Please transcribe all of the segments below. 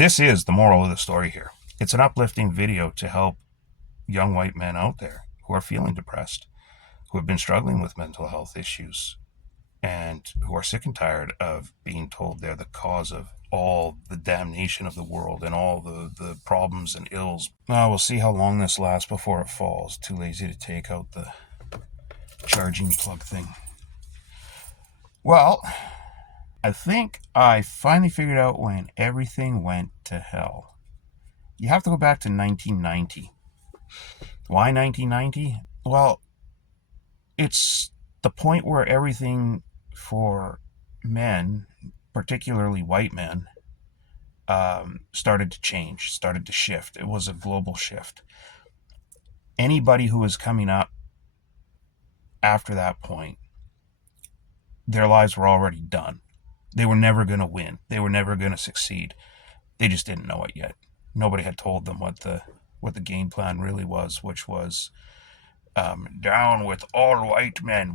this is the moral of the story here. It's an uplifting video to help young white men out there who are feeling depressed, who have been struggling with mental health issues, and who are sick and tired of being told they're the cause of all the damnation of the world and all the problems and ills. We'll see how long this lasts before it falls. Too lazy to take out the charging plug thing. Well, I think I finally figured out when everything went to hell. You have to go back to 1990. Why 1990? Well, it's the point where everything for men, particularly white men, started to change, started to shift. It was a global shift. Anybody who was coming up after that point, their lives were already done. They were never going to win. They were never going to succeed. They just didn't know it yet. Nobody had told them what the game plan really was, which was down with all white man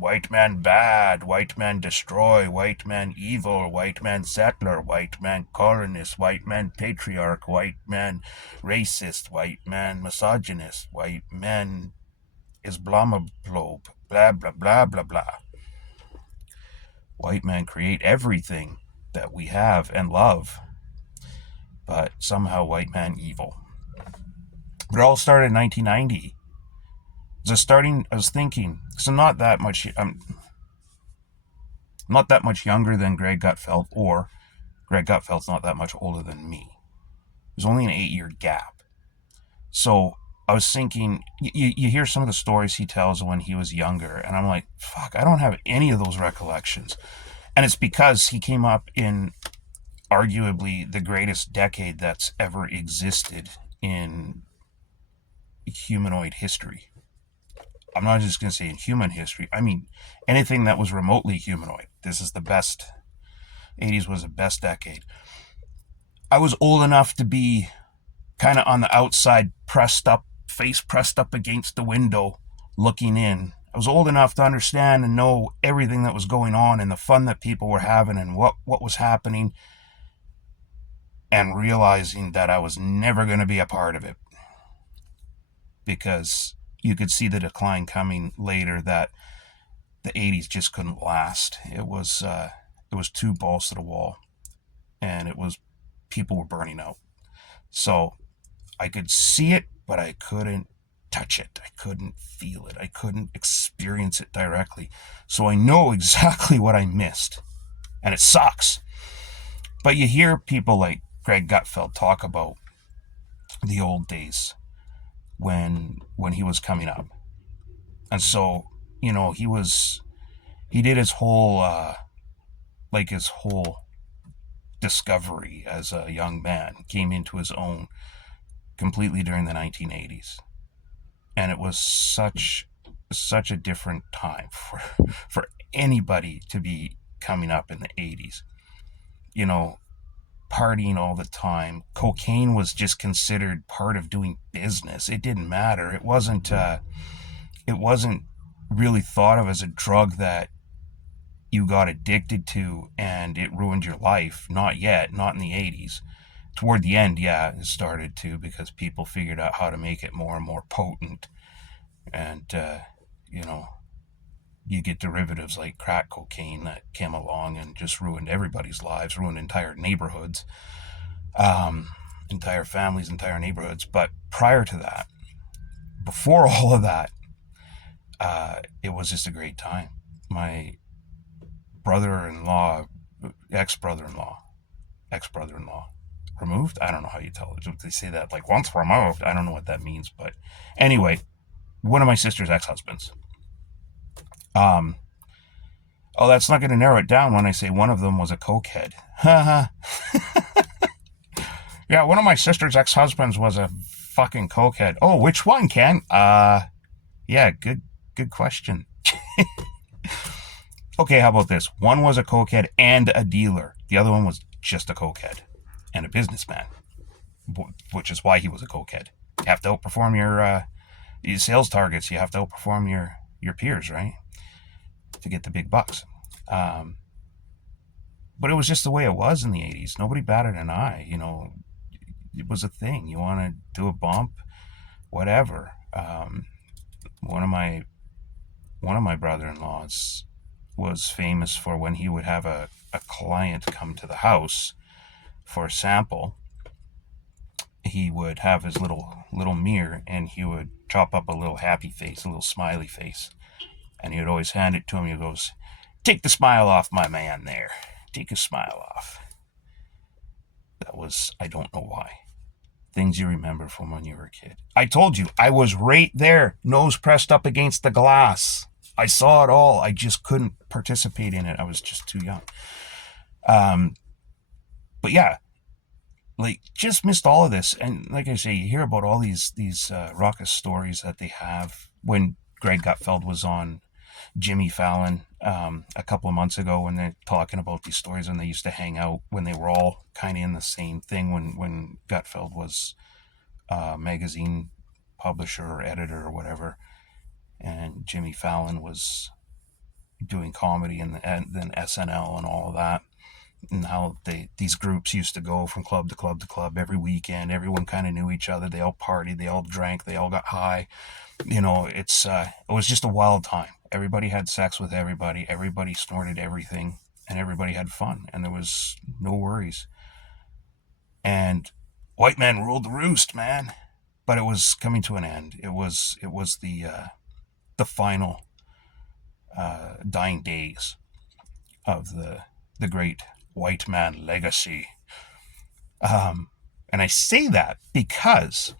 bad, white man destroy, white man evil, white man settler, white man colonist, white man patriarch, white man racist, white man misogynist, white man Islamophobe, blah, blah, blah, blah, blah. White men create everything that we have and love, but somehow white man evil. But it all started in 1990. I was thinking, so not that much, I'm not that much younger than Greg Gutfeld, or Greg Gutfeld's not that much older than me. There's only an 8-year gap. So I was thinking, you hear some of the stories he tells when he was younger, and I'm like, fuck, I don't have any of those recollections. And it's because he came up in arguably the greatest decade that's ever existed in humanoid history. I'm not just going to say in human history. I mean, anything that was remotely humanoid. This is the best. 80s was the best decade. I was old enough to be kind of on the outside, face pressed up against the window, looking in. I was old enough to understand and know everything that was going on and the fun that people were having and what was happening, and realizing that I was never going to be a part of it, because you could see the decline coming later, that the 80s just couldn't last. It was too balls to the wall, and people were burning out. So I could see it, but I couldn't touch it. I couldn't feel it. I couldn't experience it directly. So I know exactly what I missed, and it sucks. But you hear people like Greg Gutfeld talk about the old days when he was coming up. And so, he did his whole discovery as a young man, came into his own completely during the 1980s. And it was such a different time for anybody to be coming up in the 80s. Partying all the time. Cocaine was just considered part of doing business. It didn't matter. It wasn't really thought of as a drug that you got addicted to and it ruined your life. Not yet. Not in the 80s. Toward the end, yeah, it started to, because people figured out how to make it more and more potent. And, you get derivatives like crack cocaine that came along and just ruined everybody's lives, ruined entire neighborhoods, entire families, entire neighborhoods. But prior to that, before all of that, it was just a great time. My brother-in-law, ex-brother-in-law, removed? I don't know how you tell it. They say that like once removed. I don't know what that means. But anyway, one of my sister's ex-husbands. That's not going to narrow it down when I say one of them was a cokehead. Yeah, one of my sister's ex-husbands was a fucking cokehead. Oh, which one, Ken? Yeah, good question. Okay, how about this? One was a cokehead and a dealer. The other one was just a cokehead and a businessman, which is why he was a cokehead. You have to outperform your sales targets. You have to outperform your peers, right? To get the big bucks. But it was just the way it was in the 80s. Nobody batted an eye. it was a thing. You want to do a bump, whatever. One of my brother-in-laws was famous for when he would have a client come to the house for a sample. He would have his little mirror, and he would chop up a little happy face, a little smiley face, and he would always hand it to him. He goes, "Take the smile off, my man. There, take a smile off." That was, I don't know why. Things you remember from when you were a kid. I told you, I was right there, nose pressed up against the glass. I saw it all. I just couldn't participate in it. I was just too young. But yeah, like, just missed all of this. And like I say, you hear about all these raucous stories that they have. When Greg Gutfeld was on Jimmy Fallon a couple of months ago, when they're talking about these stories, and they used to hang out when they were all kind of in the same thing, when Gutfeld was a magazine publisher or editor or whatever, and Jimmy Fallon was doing comedy and then SNL and all of that, and how these groups used to go from club to club to club every weekend. Everyone kind of knew each other. They all partied, they all drank, they all got high. It was just a wild time. Everybody had sex with everybody. Everybody snorted everything, and everybody had fun, and there was no worries. And white men ruled the roost, man. But it was coming to an end. It was the final dying days of the great white man legacy. And I say that because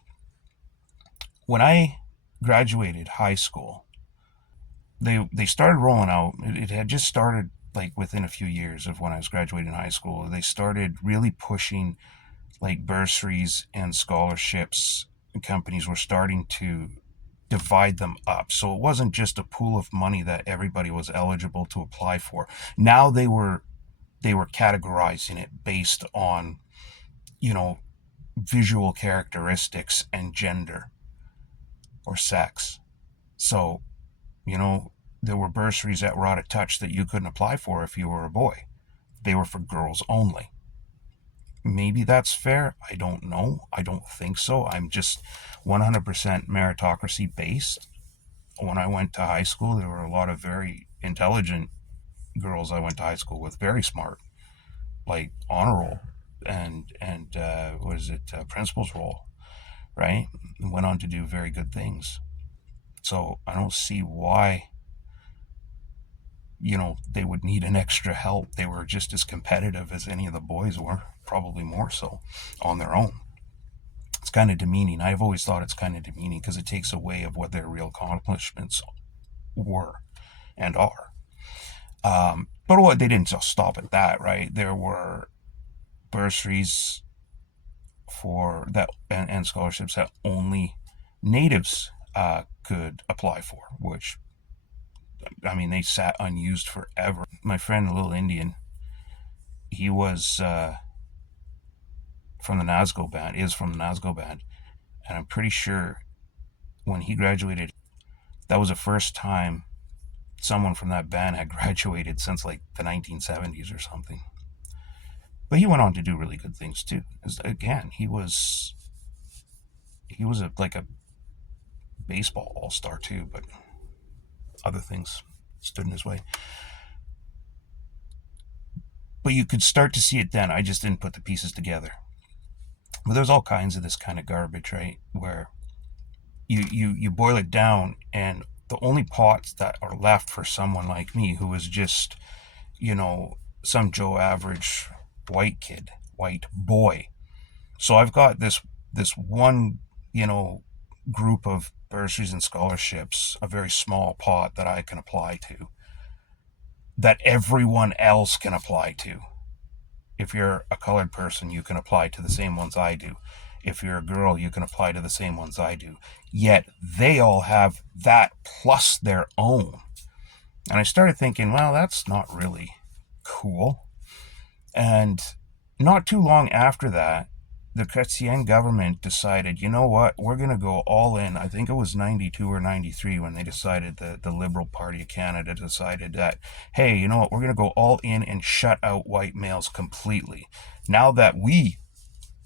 when I graduated high school, they started rolling out. It had just started, like, within a few years of when I was graduating high school. They started really pushing, like, bursaries and scholarships. Companies were starting to divide them up, so it wasn't just a pool of money that everybody was eligible to apply for. Now they were categorizing it based on, visual characteristics and gender or sex. So, there were bursaries that were out of touch that you couldn't apply for if you were a boy. They were for girls only. Maybe that's fair. I don't know. I don't think so. I'm just 100% meritocracy based. When I went to high school, there were a lot of very intelligent girls I went to high school with, very smart, like honor roll and what is it, principal's roll, right? And went on to do very good things. So I don't see why they would need an extra help. They were just as competitive as any of the boys were, probably more so, on their own. It's kind of demeaning. I've always thought it's kind of demeaning because it takes away of what their real accomplishments were and are. But what, they didn't just stop at that, right? There were bursaries for that and scholarships that only natives could apply for, which, I mean, they sat unused forever. My friend, the little Indian, he was from the Nazgo band, and I'm pretty sure when he graduated, that was the first time someone from that band had graduated since, like, the 1970s or something. But he went on to do really good things too. Again, he was like a baseball all-star too, but other things stood in his way. But you could start to see it then. I just didn't put the pieces together. But there's all kinds of this kind of garbage, right? Where you boil it down, and the only pots that are left for someone like me, who is just, some Joe average white kid, white boy. So I've got this one, group of bursaries and scholarships, a very small pot that I can apply to, that everyone else can apply to. If you're a colored person, you can apply to the same ones I do. If you're a girl, you can apply to the same ones I do. Yet they all have that plus their own. And I started thinking, well, that's not really cool. And not too long after that, the Chrétien government decided, you know what, we're going to go all in. I think it was 92 or 93 when they decided, the Liberal Party of Canada decided that, hey, you know what, we're going to go all in and shut out white males completely. Now that we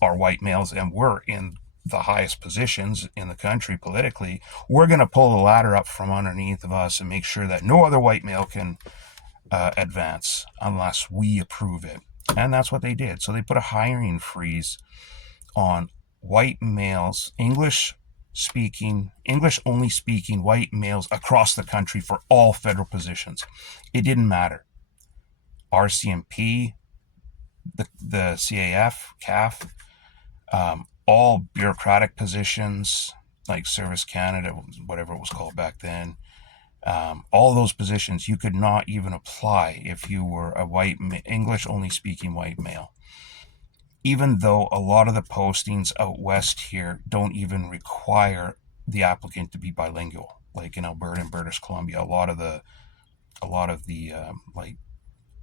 are white males and we're in the highest positions in the country politically, we're going to pull the ladder up from underneath of us and make sure that no other white male can advance unless we approve it. And that's what they did. So they put a hiring freeze on white males, English only speaking white males across the country for all federal positions. It didn't matter. RCMP, the CAF, CAF, all bureaucratic positions like Service Canada, whatever it was called back then, all those positions you could not even apply if you were a white English only speaking white male. Even though a lot of the postings out west here don't even require the applicant to be bilingual, like in Alberta and British Columbia, a lot of the like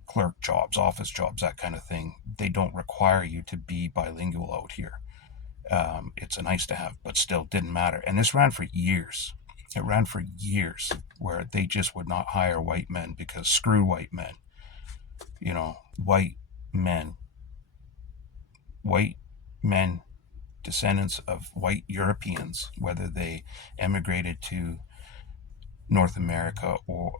clerk jobs, office jobs, that kind of thing, they don't require you to be bilingual out here. It's a nice to have, but still didn't matter. And this ran for years. It ran for years where they just would not hire white men because screw white men. You know, white men, descendants of white Europeans, whether they emigrated to North America or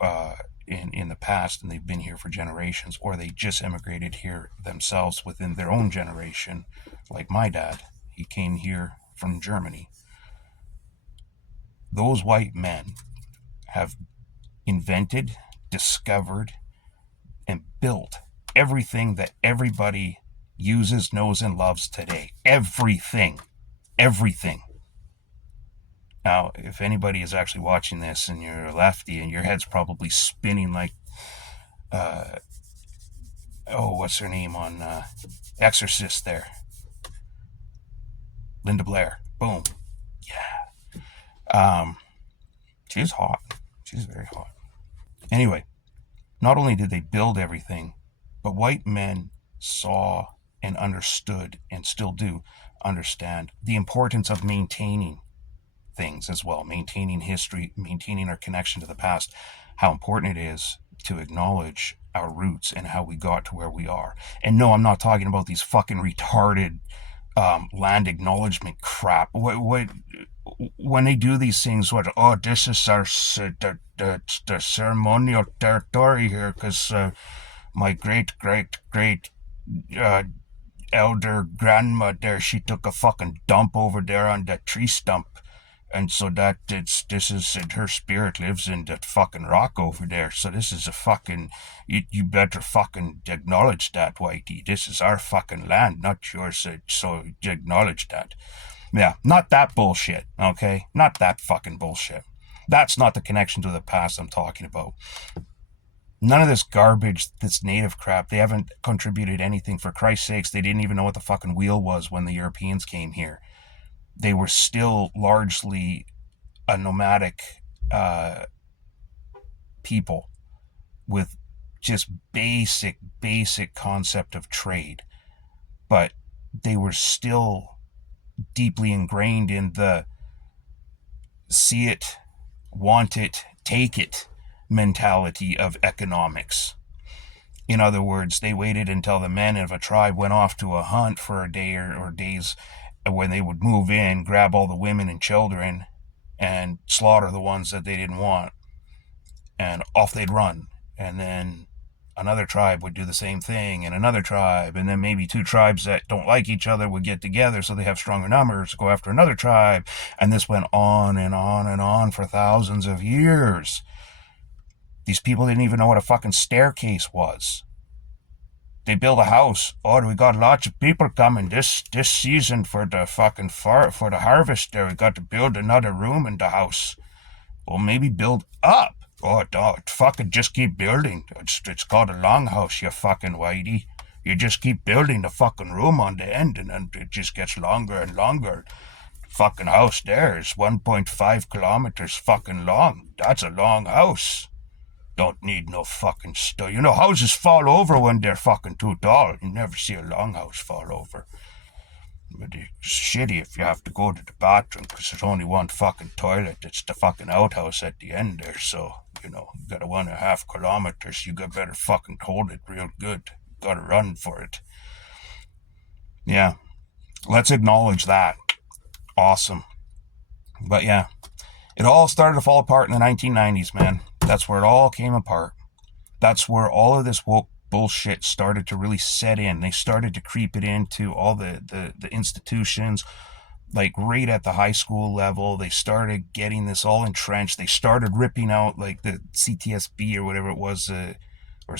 in the past and they've been here for generations, or they just emigrated here themselves within their own generation, like my dad. He came here from Germany. Those white men have invented, discovered, and built everything that everybody uses, knows, and loves today. Everything. Everything. Now, if anybody is actually watching this and you're a lefty and your head's probably spinning like, what's her name on Exorcist there? Linda Blair. Boom. Yeah. She's hot. She's very hot. Anyway, not only did they build everything, but white men saw and understood, and still do understand, the importance of maintaining things as well, maintaining history, maintaining our connection to the past, how important it is to acknowledge our roots and how we got to where we are. And no, I'm not talking about these fucking retarded land acknowledgement crap. When they do these things, this is our the ceremonial territory here because my great elder grandma there, she took a fucking dump over there on that tree stump, and so this is her spirit lives in that fucking rock over there. So this is a fucking you better fucking acknowledge that, Whitey. This is our fucking land, not yours. So you acknowledge that. Yeah, not that bullshit. Okay, not that fucking bullshit. That's not the connection to the past I'm talking about. None of this garbage, this native crap, they haven't contributed anything. For Christ's sakes, they didn't even know what the fucking wheel was when the Europeans came here. They were still largely a nomadic people with just basic concept of trade. But they were still deeply ingrained in the see it, want it, take it mentality of economics. In other words, they waited until the men of a tribe went off to a hunt for a day or days when they would move in, grab all the women and children, and slaughter the ones that they didn't want. And off they'd run. And then another tribe would do the same thing, and another tribe, and then maybe two tribes that don't like each other would get together so they have stronger numbers to go after another tribe. And this went on and on and on for thousands of years. These people didn't even know what a fucking staircase was. They build a house. We got lots of people coming this season for the fucking for the harvest there. We got to build another room in the house. Well, maybe build up. Fucking just keep building. It's called a longhouse, you fucking Whitey. You just keep building the fucking room on the end, and then it just gets longer and longer. Fucking house there is 1.5 kilometers fucking long. That's a long house. Don't need no fucking stuff. You know, houses fall over when they're fucking too tall. You never see a long house fall over. But it's shitty if you have to go to the bathroom because there's only one fucking toilet. It's the fucking outhouse at the end there. So, you got a 1.5 kilometers. You got better fucking hold it real good. Gotta run for it. Yeah. Let's acknowledge that. Awesome. But yeah, it all started to fall apart in the 1990s, man. That's where it all came apart. That's where all of this woke bullshit started to really set in. They started to creep it into all the institutions, like right at the high school level. They started getting this all entrenched. They started ripping out like the CTSB or whatever it was, or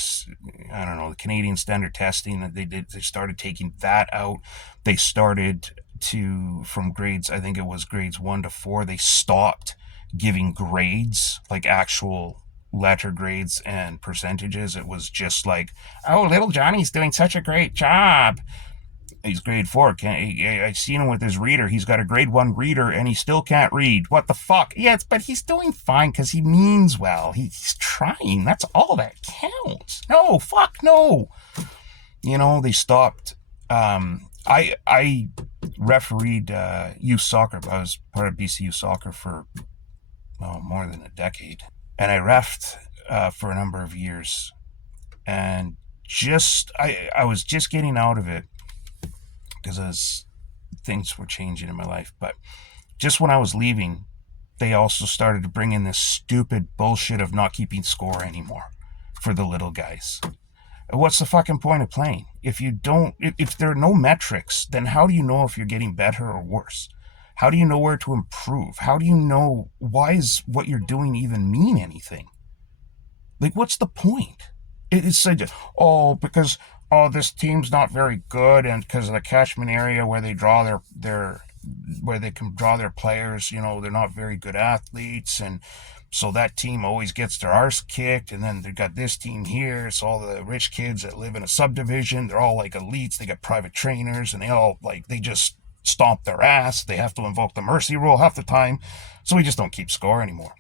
I don't know, the Canadian Standard Testing that they did. They started taking that out. They started to, from grades, I think it was grades 1 to 4, they stopped giving grades, like actual letter grades and percentages. It was just like, oh, little Johnny's doing such a great job. He's grade 4. I've seen him with his reader. He's got a grade 1 reader and he still can't read. What the fuck? Yes, but he's doing fine because he means well. He's trying. That's all that counts. No, fuck no. They stopped. I refereed youth soccer. I was part of BC youth soccer for more than a decade. And I refed for a number of years. And I was just getting out of it because as things were changing in my life. But just when I was leaving, they also started to bring in this stupid bullshit of not keeping score anymore for the little guys. What's the fucking point of playing? If there are no metrics, then how do you know if you're getting better or worse? How do you know where to improve? How do you know, why is what you're doing even mean anything? Like, what's the point? It's like, because this team's not very good, and because of the catchment area where they draw where they can draw their players, they're not very good athletes, and so that team always gets their arse kicked. And then they've got this team here. It's all the rich kids that live in a subdivision. They're all like elites. They got private trainers, and they just stomp their ass. They have to invoke the mercy rule half the time. So we just don't keep score anymore.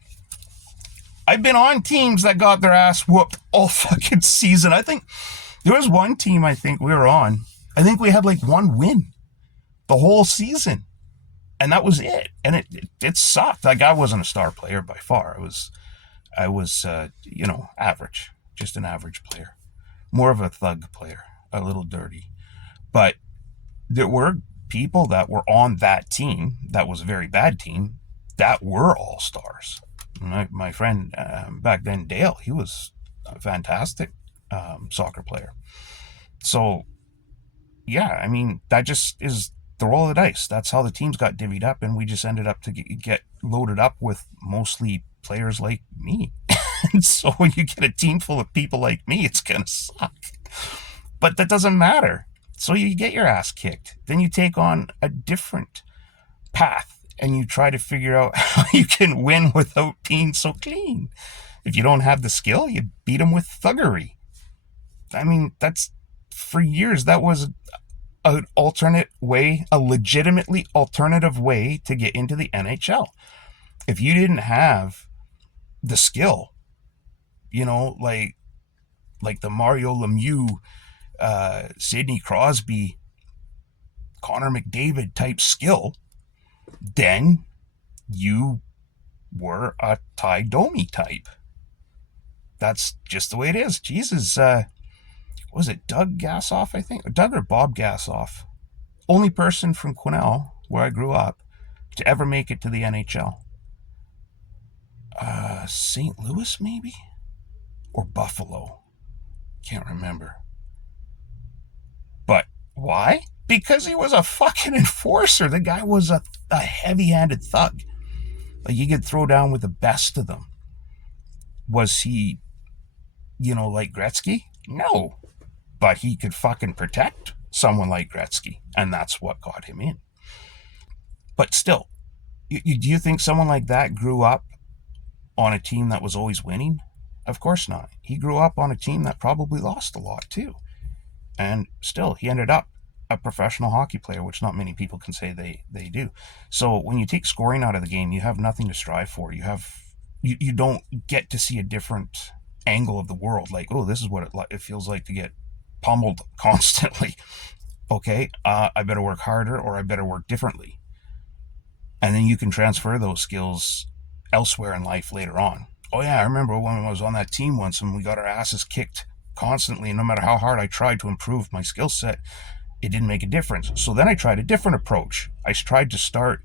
I've been on teams that got their ass whooped all fucking season. I think there was one team I think we were on. I think we had like one win the whole season. And that was it. And it sucked. Like, I wasn't a star player by far. I was average. Just an average player. More of a thug player. A little dirty. But there were people that were on that team, that was a very bad team, that were all stars. My friend back then, Dale, he was a fantastic soccer player. So, yeah, I mean, that just is the roll of the dice. That's how the teams got divvied up, and we just ended up to get loaded up with mostly players like me. And so when you get a team full of people like me, it's going to suck. But that doesn't matter. So you get your ass kicked. Then you take on a different path, and you try to figure out how you can win without being so clean. If you don't have the skill, you beat them with thuggery. I mean, for years, that was an alternate way, a legitimately alternative way to get into the NHL. If you didn't have the skill, like the Mario Lemieux, Sidney Crosby, Connor McDavid type skill, then you were a Ty Domi type. That's just the way it is. Jesus, was it Doug Gassoff, I think? Doug or Bob Gassoff? Only person from Quesnel, where I grew up, to ever make it to the NHL. St. Louis, maybe? Or Buffalo. Can't remember. But why? Because he was a fucking enforcer. The guy was a heavy-handed thug. Like, he could throw down with the best of them. Was he, like Gretzky? No. But he could fucking protect someone like Gretzky. And that's what got him in. But still, do you think someone like that grew up on a team that was always winning? Of course not. He grew up on a team that probably lost a lot too. And still, he ended up a professional hockey player, which not many people can say they do. So when you take scoring out of the game, you have nothing to strive for. You don't get to see a different angle of the world. Like, oh, this is what it feels like to get pummeled constantly. Okay, I better work harder, or I better work differently. And then you can transfer those skills elsewhere in life later on. Oh yeah, I remember when I was on that team once and we got our asses kicked constantly, and no matter how hard I tried to improve my skill set, It didn't make a difference. So then I tried a different approach. I tried to start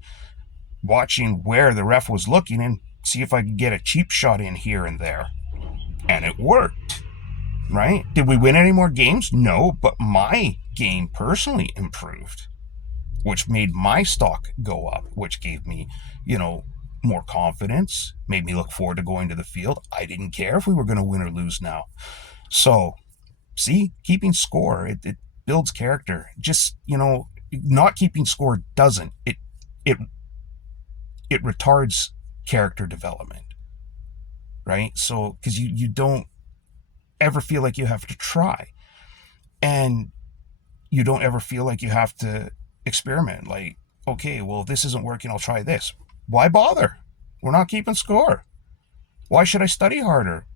watching where the ref was looking and see if I could get a cheap shot in here and there. And it worked, right? Did we win any more games? No, but my game personally improved, which made my stock go up, which gave me, more confidence, made me look forward to going to the field. I didn't care if we were going to win or lose now. So, see, keeping score, it builds character. Just, not keeping score doesn't. It it retards character development, right? So, because you don't ever feel like you have to try, and you don't ever feel like you have to experiment. Like, okay, well, if this isn't working, I'll try this. Why bother? We're not keeping score. Why should I study harder?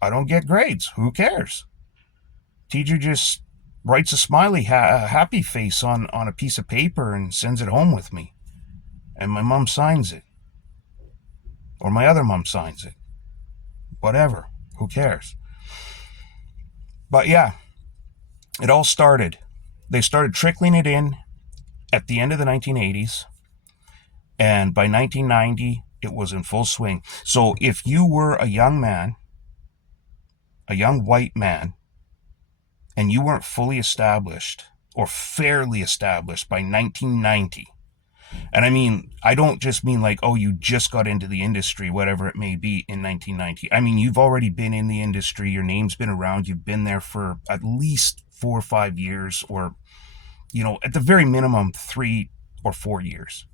I don't get grades. Who cares? Teacher just writes a smiley, happy face on a piece of paper and sends it home with me. And my mom signs it. Or my other mom signs it. Whatever. Who cares? But yeah, it all started. They started trickling it in at the end of the 1980s. And by 1990, it was in full swing. So if you were a young man, a young white man, and you weren't fully established or fairly established by 1990, and I mean, I don't just mean like, oh, you just got into the industry, whatever it may be, in 1990. I mean, you've already been in the industry, your name's been around, you've been there for at least 4 or 5 years, or, at the very minimum, 3 or 4 years.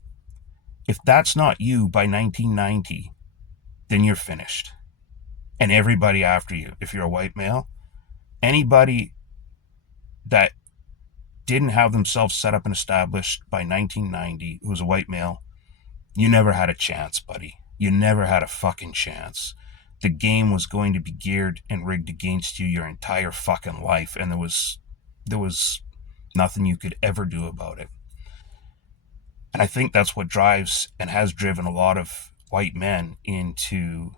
If that's not you by 1990, then you're finished. And everybody after you, if you're a white male, anybody that didn't have themselves set up and established by 1990 who was a white male, you never had a chance, buddy. You never had a fucking chance. The game was going to be geared and rigged against you your entire fucking life, and there was nothing you could ever do about it. And I think that's what drives and has driven a lot of white men into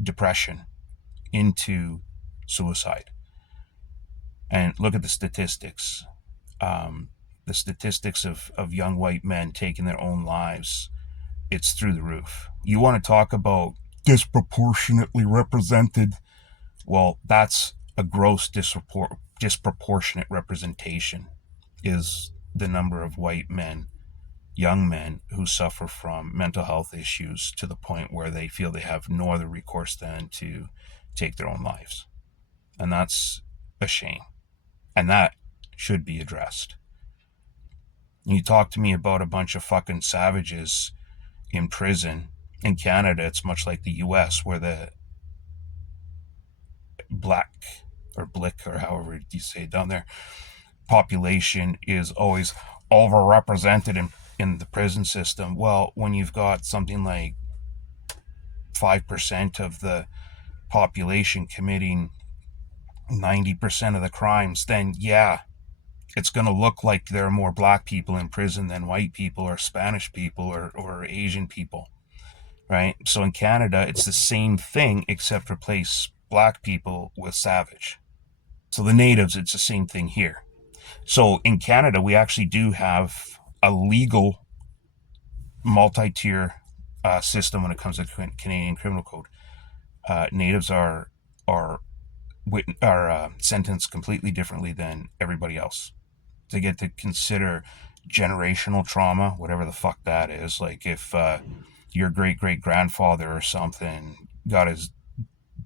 depression, into suicide. And look at the statistics. The statistics of young white men taking their own lives, it's through the roof. You want to talk about disproportionately represented? Well, that's a gross disproportionate representation, is the number of white men, young men, who suffer from mental health issues to the point where they feel they have no other recourse than to take their own lives. And that's a shame. And that should be addressed. You talk to me about a bunch of fucking savages in prison. In Canada, it's much like the US, where the black or blick, or however you say it down there, population is always overrepresented in the prison system. Well, when you've got something like 5% of the population committing 90% of the crimes, then yeah, it's going to look like there are more black people in prison than white people or Spanish people or Asian people, right? So in Canada, it's the same thing, except replace black people with savage. So the natives, it's the same thing here. So in Canada, we actually do have a legal multi-tier system when it comes to Canadian criminal code. Natives are sentenced completely differently than everybody else. They get to consider generational trauma, whatever the fuck that is. Like if your great-great-grandfather or something got his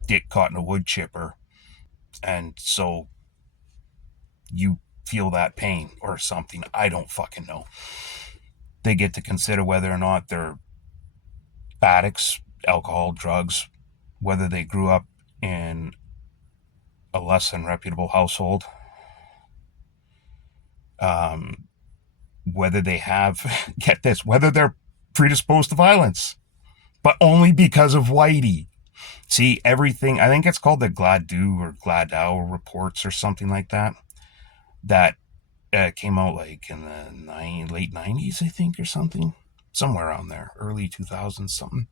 dick caught in a wood chipper, and so you feel that pain or something, I don't fucking know. They get to consider whether or not they're addicts, alcohol, drugs, whether they grew up in a less than reputable household, whether they have, get this, whether they're predisposed to violence, but only because of Whitey. See, everything, I think it's called the Gladue or Gladau reports or something like that, that came out like in the late 90s, I think, or something, somewhere around there, early 2000s, something.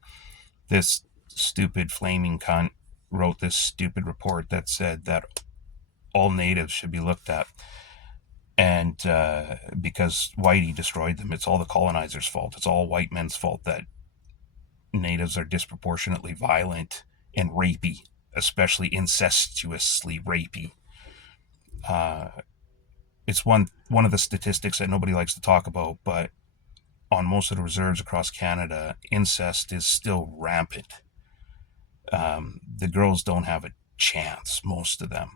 This stupid flaming cunt wrote this stupid report that said that all natives should be looked at And because Whitey destroyed them, it's all the colonizers' fault. It's all white men's fault that natives are disproportionately violent and rapey, especially incestuously rapey. Uh, it's one of the statistics that nobody likes to talk about, but on most of the reserves across Canada, incest is still rampant. The girls don't have a chance, most of them,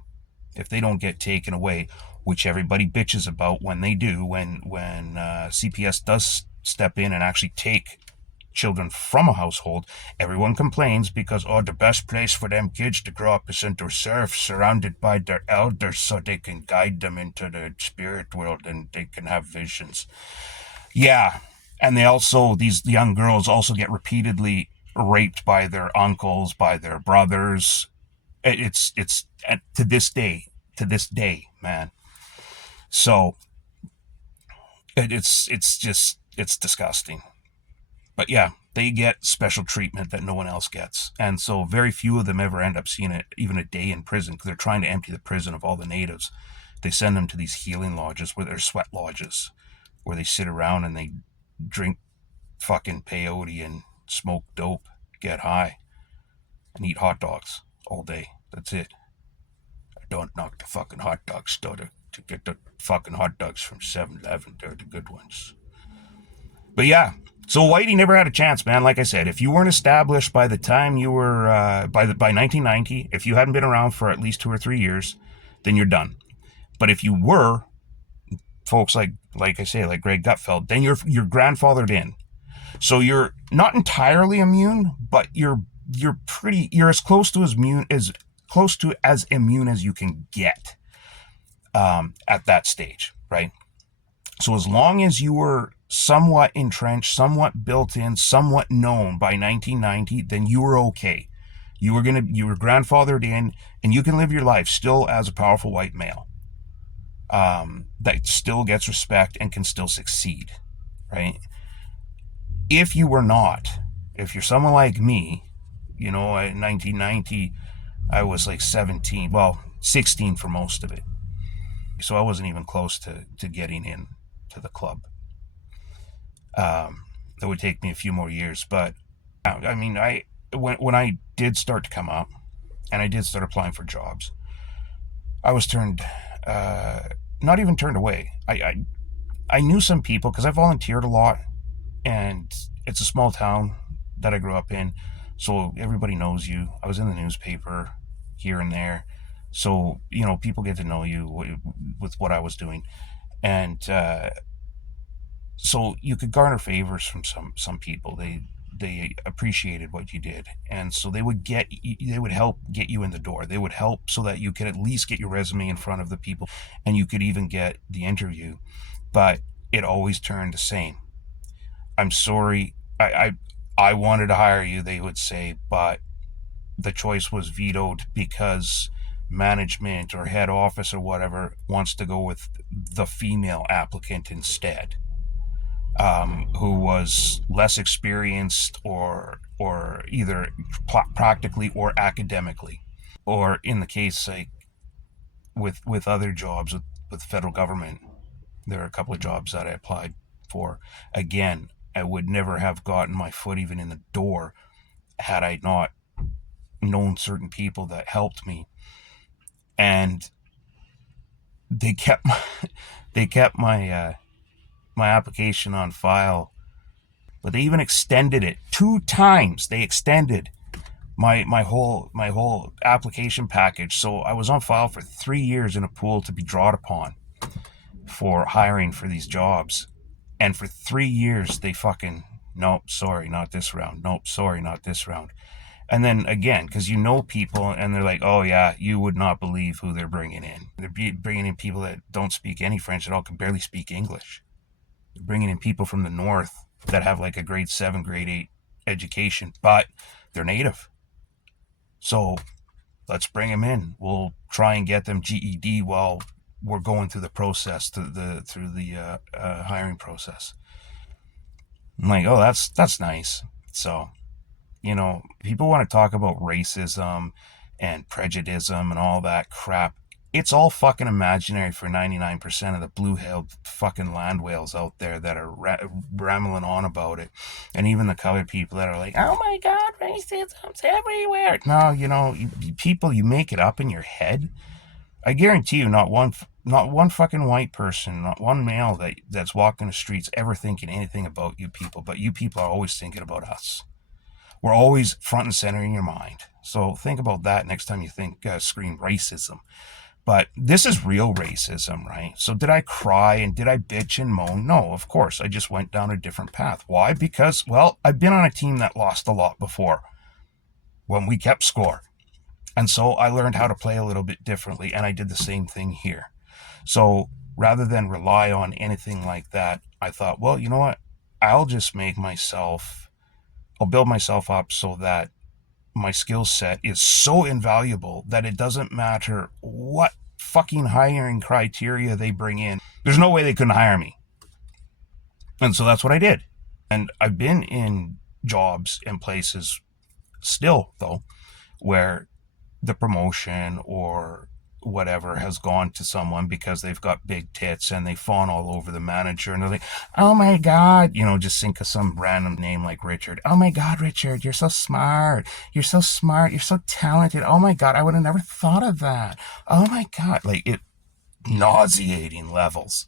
if they don't get taken away, which everybody bitches about when they do. When CPS does step in and actually take children from a household, everyone complains because, oh, the best place for them kids to grow up is in the reserve, surrounded by their elders, so they can guide them into the spirit world and they can have visions. Yeah, and they also, these young girls also get repeatedly raped by their uncles, by their brothers. It's to this day, man. So it's just it's disgusting. But yeah, they get special treatment that no one else gets, and so very few of them ever end up seeing it even a day in prison because they're trying to empty the prison of all the natives. They send them to these healing lodges where they're sweat lodges, where they sit around and they drink fucking peyote and smoke dope, get high, and eat hot dogs all day. That's it. I don't knock the fucking hot dog store to get the fucking hot dogs from 7-Eleven. They're the good ones. But yeah, so Whitey never had a chance, man. Like I said, if you weren't established by the time you were by 1990, if you hadn't been around for at least 2 or 3 years, then you're done. But if you were, folks like I say, like Greg Gutfeld, then you're grandfathered in. So you're not entirely immune, but you're as close to as immune as you can get at that stage, right? So as long as you were somewhat entrenched, somewhat built in, somewhat known by 1990, then you were okay. You were grandfathered in, and you can live your life still as a powerful white male that still gets respect and can still succeed, right? If you were not, if you're someone like me, in 1990, I was like 17, well, 16 for most of it. So I wasn't even close to getting in to the club. It would take me a few more years, but I mean, when I did start to come up, and I did start applying for jobs, I was not even turned away. I knew some people because I volunteered a lot, and it's a small town that I grew up in, so everybody knows you. I was in the newspaper here and there, so people get to know you with what I was doing, and so you could garner favors from some people. They appreciated what you did, and so they would help get you in the door. They would help so that you could at least get your resume in front of the people, and you could even get the interview. But it always turned the same. I'm sorry, I wanted to hire you, they would say, but the choice was vetoed because management or head office or whatever wants to go with the female applicant instead, who was less experienced or either practically or academically, or in the case like with other jobs with federal government, there are a couple of jobs that I applied for. Again, I would never have gotten my foot even in the door had I not known certain people that helped me, and they kept they kept my application on file, but they even extended it 2 times. They extended my whole application package, so I was on file for 3 years in a pool to be drawn upon for hiring for these jobs. And for 3 years, they fucking, nope, sorry, not this round. Nope, sorry, not this round. And then again, because people, and they're like, oh yeah, you would not believe who they're bringing in. They're bringing in people that don't speak any French at all, can barely speak English. They're bringing in people from the north that have like a grade 7, grade 8 education, but they're native. So let's bring them in. We'll try and get them GED while we're going through the process, through the hiring process. I'm like, oh, that's nice. So, people want to talk about racism and prejudice and all that crap. It's all fucking imaginary for 99% of the blue-tailed fucking land whales out there that are rambling on about it. And even the colored people that are like, oh my God, racism's everywhere. No, people, you make it up in your head. I guarantee you, not one fucking white person, not one male that's walking the streets ever thinking anything about you people, but you people are always thinking about us. We're always front and center in your mind. So think about that next time you scream racism. But this is real racism, right? So did I cry and did I bitch and moan? No, of course. I just went down a different path. Why? Because, well, I've been on a team that lost a lot before when we kept score. And so I learned how to play a little bit differently, and I did the same thing here. So rather than rely on anything like that, I thought, well, you know what? I'll build myself up so that my skill set is so invaluable that it doesn't matter what fucking hiring criteria they bring in. There's no way they couldn't hire me. And so that's what I did. And I've been in jobs and places still, though, where the promotion or whatever has gone to someone because they've got big tits and they fawn all over the manager and they're like, oh my God, just think of some random name like Richard. Oh my God, Richard, you're so smart. You're so smart. You're so talented. Oh my God, I would have never thought of that. Oh my God. Like it nauseating levels.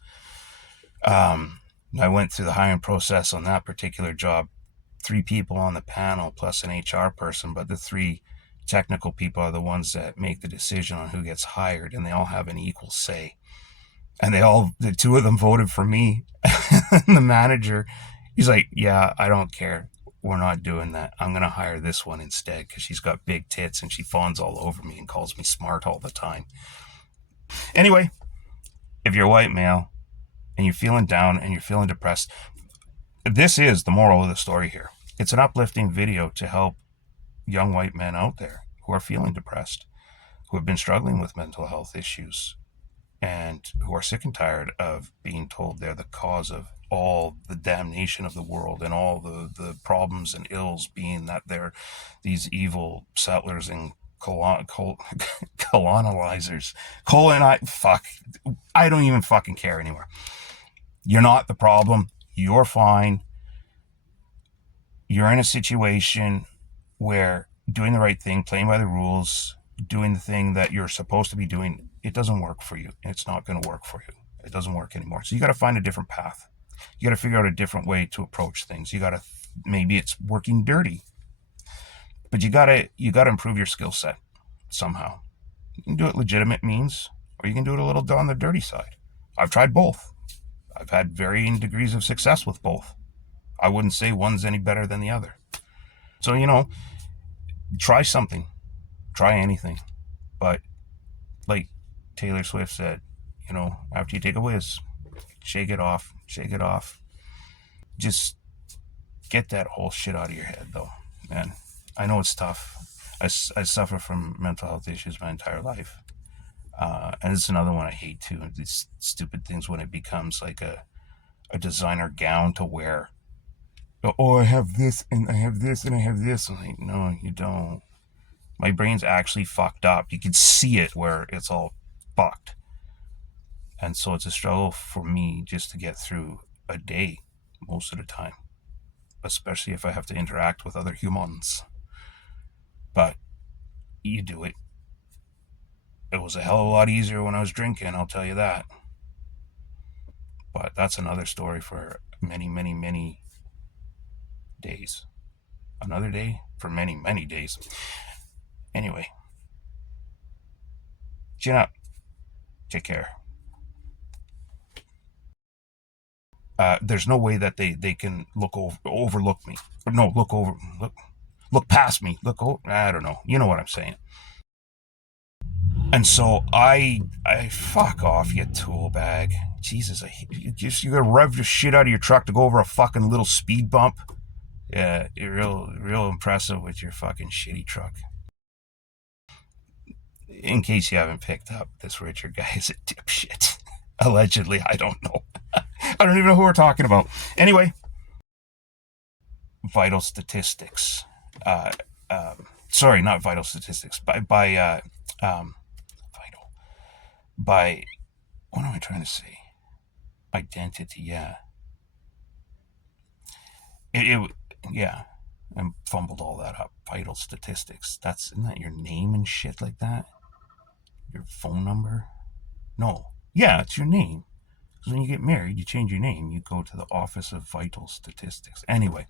I went through the hiring process on that particular job. 3 people on the panel plus an HR person, but the 3 technical people are the ones that make the decision on who gets hired, and they all have an equal say. And the 2 of them voted for me. And the manager, he's like, yeah, I don't care. We're not doing that. I'm going to hire this one instead because she's got big tits and she fawns all over me and calls me smart all the time. Anyway, if you're a white male and you're feeling down and you're feeling depressed, this is the moral of the story here. It's an uplifting video to help young white men out there who are feeling depressed, who have been struggling with mental health issues, and who are sick and tired of being told they're the cause of all the damnation of the world and all the problems and ills, being that they're these evil settlers and colonizers. I don't even fucking care anymore. You're not the problem. You're fine. You're in a situation where doing the right thing, playing by the rules, doing the thing that you're supposed to be doing, it doesn't work for you. It's not going to work for you. It doesn't work anymore. So you got to find a different path. You got to figure out a different way to approach things. Maybe it's working dirty, but you got to improve your skill set somehow. You can do it legitimate means, or you can do it a little on the dirty side. I've tried both. I've had varying degrees of success with both. I wouldn't say one's any better than the other. So, try something, try anything. But like Taylor Swift said, after you take a whiz, shake it off. Just get that whole shit out of your head, though, man. I know it's tough. I suffer from mental health issues my entire life. And it's another one I hate too. These stupid things when it becomes like a designer gown to wear. Oh, I have this and I have this and I have this. I'm like, no, you don't. My brain's actually fucked up. You can see it where it's all fucked. And so it's a struggle for me just to get through a day most of the time, especially if I have to interact with other humans. But you do it. It was a hell of a lot easier when I was drinking, I'll tell you that. But that's another story for many, many, many days. Another day for many, many days. Anyway, chin up. Take care. There's no way that they can overlook me. No, look past me. I don't know. You know what I'm saying. And so I fuck off, you tool bag. Jesus, you gotta rev your shit out of your truck to go over a fucking little speed bump. Yeah, you're real impressive with your fucking shitty truck. In case you haven't picked up, this Richard guy is a dipshit. Allegedly, I don't know. I don't even know who we're talking about. Anyway, vital statistics. Sorry, not vital statistics. Vital. by, what am I trying to say? Identity, yeah. It yeah. I fumbled all that up. Vital statistics. Isn't that your name and shit like that? Your phone number? No. Yeah, it's your name. Because when you get married, you change your name. You go to the Office of Vital Statistics. Anyway,